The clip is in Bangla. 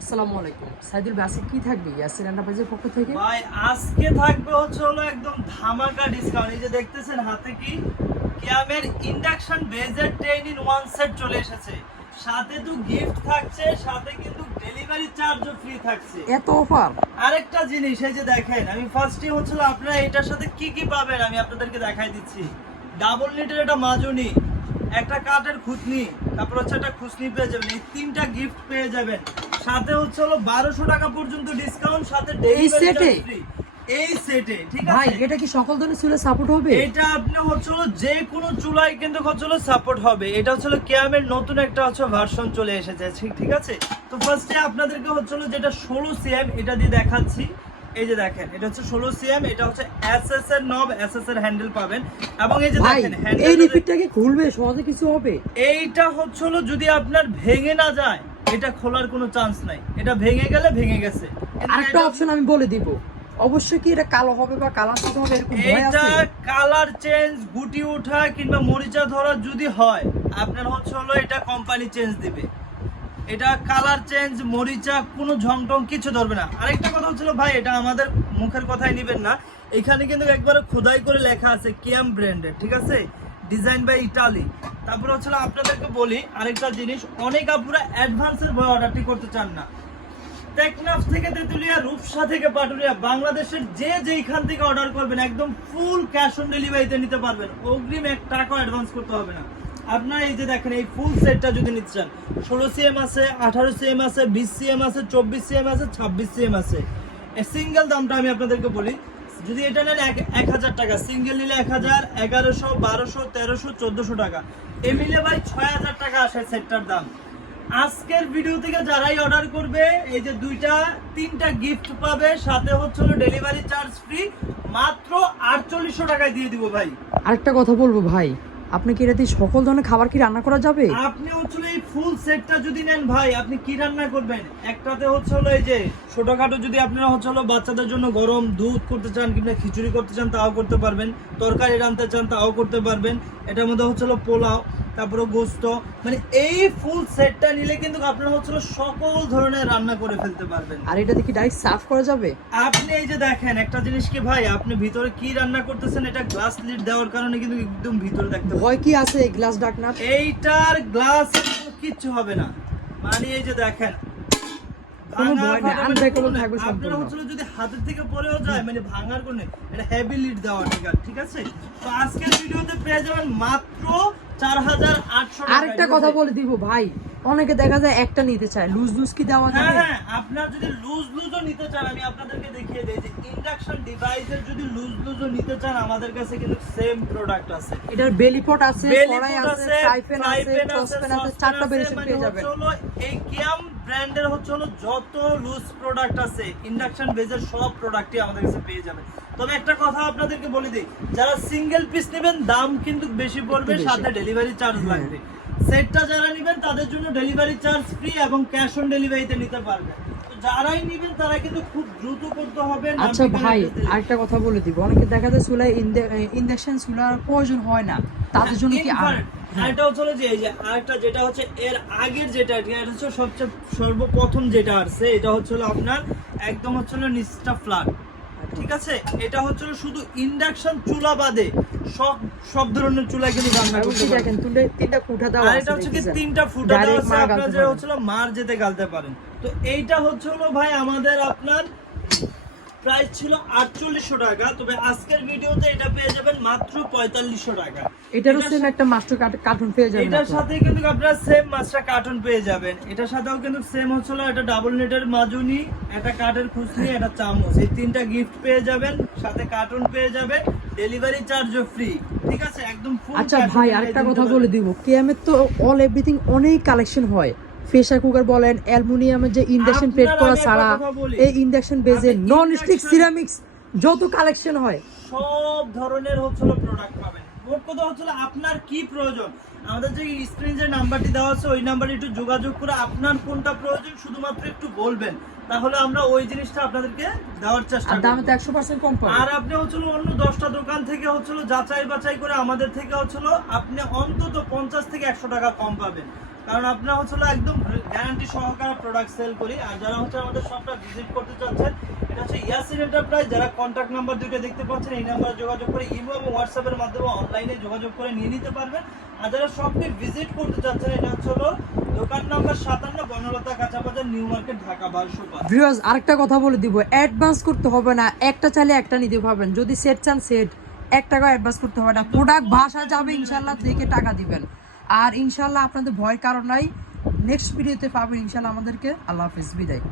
আসসালামু আলাইকুম। সাইদুল ভাই আজকে কি থাকবে ইয়াসির এন্টারপ্রাইজের পক্ষ থেকে? ভাই আজকে থাকবে হলো একদম ধামাকা ডিসকাউন্ট। এই যে দেখতেছেন হাতে কি কিয়ামের ইন্ডাকশন বেজের 10 in 1 সেট চলে এসেছে। সাথে তো গিফট থাকছে, সাথে কিন্তু ডেলিভারি চার্জও ফ্রি থাকছে। এত অফার! আরেকটা জিনিস এই যে দেখেন, আমি ফার্স্টে হচ্ছিল আপনারা এটার সাথে কি কি পাবেন আমি আপনাদেরকে দেখাই দিচ্ছি। ডাবল লিটার একটা মাজনি, একটা কাঠের খুতনি, তারপর হচ্ছে একটা খুসনি পেয়ে যাবেন। এই তিনটা গিফট পেয়ে যাবেন। সাথে হলো 1200 টাকা পর্যন্ত ডিসকাউন্ট, সাথে ডেলিভারি চার্জ ফ্রি। এই সেটে ঠিক আছে ভাই, এটা কি সকল ধরনের চুলে সাপোর্ট হবে? এটা আপনি হলো যে কোনো চুলায় কিন্তু হলো সাপোর্ট হবে। এটা হলো কিয়ামের নতুন একটা ভার্সন চলে এসেছে, ঠিক আছে। তো ফার্স্টে আপনাদেরকে হলো যেটা 16 সিএম এটা দিয়ে দেখাচ্ছি। এই যে দেখেন, এটা হচ্ছে 16 সিএম, এটা হচ্ছে এসএস এর নব, এসএস এর হ্যান্ডেল পাবেন। এবং এই যে দেখেন হ্যান্ডেল, এই রিপিটটা কি খুলবে সহজে কিছু হবে? এইটা হলো যদি আপনার ভেঙে না যায়, এটা খোলার কোনো চান্স নাই। এটা ভেঙে গেলে ভেঙে গেছে। আরেকটা অপশন আমি বলে দিব, অবশ্যই কি এটা কালো হবে বা কালার চেঞ্জ হবে এরকম ভয় আছে? এটা কালার চেঞ্জ, গুটি ওঠা কিংবা মরিচা ধরা যদি হয়, আপনার হলো এটা কোম্পানি চেঞ্জ দিবে। এটা কালার চেঞ্জ, মরিচা কোনো ঝংটং কিছু ধরবে না। আরেকটা কথা হচ্ছিল ভাই, এটা আমাদের মুখের কথাই নেবেন না, এখানে কিন্তু একবারে খোদাই করে লেখা আছে কিয়াম ব্র্যান্ডের, ঠিক আছে, ডিজাইন বাই ইটালি। তারপর হচ্ছিল আপনাদেরকে বলি আরেকটা জিনিস, অনেক আপুরা অ্যাডভান্সের ভয় অর্ডারটি করতে চান না। টেকনাফ থেকে তেতুলিয়া, রূপসা থেকে পাটুরিয়া, বাংলাদেশের যে যেইখান থেকে অর্ডার করবেন একদম ফুল ক্যাশ অন ডেলিভারিতে নিতে পারবেন। অগ্রিম 1 টাকাও অ্যাডভান্স করতে হবে না। আপনারা এই যে দেখেন, এই ফুল সেটটা যদি নিতে চান, 16 সিএম আছে, 18 সিএম আছে, 20 সিএম আছে, 24 সিএম আছে, 26 সিএম আছে। সিঙ্গেল দামটা আমি আপনাদেরকে বলি, যদি এটা নেন 1000 টাকা, সিঙ্গেল নিলে 1000, 1100, 1200, 1300, 1400 টাকা, এ মিলে ভাই 6000 টাকা আসে সেটটার দাম। আজকের ভিডিও থেকে যারাই অর্ডার করবে, এই যে 3টা গিফট পাবে, সাথে হলো ডেলিভারি চার্জ ফ্রি, মাত্র 4800 টাকায় দিয়ে দিব ভাই। আরেকটা কথা বলবো ভাই, আপনি কি এটাতে সকল ধরনের খাবার কি রান্না করা যাবে? আপনি এই ফুল সেটটা যদি নেন ভাই, আপনি কি রান্না করবেন? একটাতে হলো এই যে ছোটখাটো, যদি আপনারা বাচ্চাদের জন্য গরম দুধ করতে চান কিংবা খিচুড়ি করতে চান তাও করতে পারবেন, তরকারি রান্নতে চান তাও করতে পারবেন। এটার মধ্যে পোলাও, তারপরে গোস্ত, মানে এই ফুল সেটটা নিলে কিন্তু আপনারা সকল ধরনের রান্না করে ফেলতে পারবেন। আর এটা কি ডাইরেক্ট সার্ভ করা যাবে? আপনি এই যে দেখেন একটা জিনিস কি ভাই, আপনি ভিতরে কি রান্না করতেছেন, এটা গ্লাস লিড দেওয়ার কারণে কিন্তু একদম ভিতরে দেখতে ভয় কি আছে এই গ্লাস ঢাকনার? এইটার গ্লাস কিচ্ছু হবে না, মানে এই যে দেখেন কোনো ভয় নেই, আনব্রেকেবল থাকবে আপনারা সম্পূর্ণ। যদি হাতের থেকে পড়েও যায়, মানে ভাঙার কোনো, এটা হেভি লিড দেওয়া, ঠিক আছে। তো আজকের ভিডিওতে পেয়ে যাবেন মাত্র 4800 টাকা। আরেকটা কথা বলে দিব ভাই, অনেকে দেখা যায় একটা নিতে চায়, লুজ লুজ কি দেওয়া যাবে? হ্যাঁ, আপনারা যদি লুজও নিতে চান, আমি আপনাদেরকে দেখিয়ে দেই যে ইন্ডাকশন ডিভাইসের যদি লুজও নিতে চান, আমাদের কাছে কিন্তু সেম প্রোডাক্ট আছে। এটার বেলি পট আছে, কড়াই বেলিপট আছে, ফ্রাই প্যান আছে, টসপ্যান আছে, 4টা ভেরিয়েশন পেয়ে যাবেন। এই কিয়াম ব্র্যান্ডের যত লুজ প্রোডাক্ট আছে, ইন্ডাকশন বেজের সব প্রোডাক্টই আমাদের কাছে পেয়ে যাবেন। তবে একটা কথা আপনাদেরকে বলে দিই, যারা সিঙ্গেল পিস নেবেন দাম কিন্তু বেশি পড়বে, সাথে ডেলিভারি চার্জ লাগবে। সেটটা যারা নেবেন তাদের জন্য ডেলিভারি চার্জ ফ্রি এবং ক্যাশ অন ডেলিভারিতে নিতে পারবেন। তো যারাই নেবেন তারা কিন্তু খুব দ্রুত করতে হবে। আচ্ছা ভাই, আরেকটা কথা বলে দিব, অনেকে দেখা যায় চুলায় ইন্ডাকশন চুলার প্রয়োজন হয় না, তাদের জন্য কি আরেকটা যে এই যে আরেকটা যেটা এর আগের যেটা, এটা সবচেয়ে সর্বপ্রথম যেটা আসছে, এটা আপনার একদম নিচটা ফ্ল্যাট, ঠিক আছে। এটা শুধু ইন্ডাকশন চুলা বাদে সব ধরনের চুলা কিন্তু রান্না করতে পারবেন। তিনটা ফুটা দাও, আর এটা কি 3টা ফুটা দাও আছে, আপনারা যে মার যেতে গালতে পারেন। তো এইটা ভাই আমাদের আপনার প্রাইস ছিল 4800 টাকা, তবে আজকের ভিডিওতে এটা পেয়ে যাবেন মাত্র 4500 টাকা। এটারও সেম একটা মাস্টার কার্টুন পেয়ে যাবেন। এটার সাথে কিন্তু আপনারা সেম মাস্টার কার্টুন পেয়ে যাবেন। এটার সাথেও কিন্তু সেম এটা ডাবল নেটের মাজুনি, একটা কাঠের খুসনি, একটা চামচ, এই 3টা গিফট পেয়ে যাবেন, সাথে কার্টুন পেয়ে যাবেন, ডেলিভারি চার্জও ফ্রি, ঠিক আছে, একদম ফুল। আচ্ছা ভাই, আরেকটা কথা বলে দিব, কিয়ামের তো অল এভরিথিং অনেক কালেকশন হয়, প্রেসার কুকার বলেন, অ্যালুমিনিয়ামের যে ইন্ডাকশন প্লেট করা ছাড়া, এই ইন্ডাকশন বেজে নন স্টিক সিরামিক্স যত কালেকশন হয়, সব ধরনের প্রোডাক্ট পাবেন। মোট কথা আপনার কি প্রয়োজন, আমাদের যে স্ক্রিন যে নাম্বারটি দেওয়া আছে ওই নাম্বারে একটু যোগাযোগ করে আপনার কোনটা প্রয়োজন শুধুমাত্র একটু বলবেন, তাহলে আমরা ওই জিনিসটা আপনাদেরকে দেওয়ার চেষ্টা করব। দামে তো 100% কম পাবেন। আর আপনি অন্য 10টা দোকান থেকে যাচাই বাছাই করে আমাদের থেকে আপনি অন্তত 50 থেকে 100 টাকা কম পাবেন। কারণ আপনারা হচ্ছে হলো একদম গ্যারান্টি সহকারে প্রোডাক্ট সেল করি। আর যারা হচ্ছে আমাদের শপটা ভিজিট করতে চাচ্ছেন, এটা হচ্ছে ইয়াসিন এন্টারপ্রাইজ। যারা কন্ট্যাক্ট নাম্বার দুইটা দেখতে পাচ্ছেন, এই নাম্বারে যোগাযোগ করে ইমো এবং হোয়াটসঅ্যাপের মাধ্যমে অনলাইনে যোগাযোগ করে নিয়ে নিতে পারবেন। আর যারা শপটি ভিজিট করতে চাচ্ছেন, এটা হচ্ছে হলো দোকান নাম্বার 57, বনলতা কাঁচা বাজার, নিউ মার্কেট, ঢাকা 1205। ভিউয়ার্স আরেকটা কথা বলে দিব, অ্যাডভান্স করতে হবে না, একটা চাইলে একটা নিতে পারবেন। যদি সেট চান সেট, 1 টাকা অ্যাডভান্স করতে হবে না। প্রোডাক্ট বাসা যাবে ইনশাল্লাহ, দেখে টাকা দিবেন। আর ইনশাল্লাহ আপনাদের ভয় কারণ নাই, নেক্সট ভিডিওতে পাবেন ইনশাল্লাহ আমাদেরকে। আল্লাহ হাফেজ, বিদায়।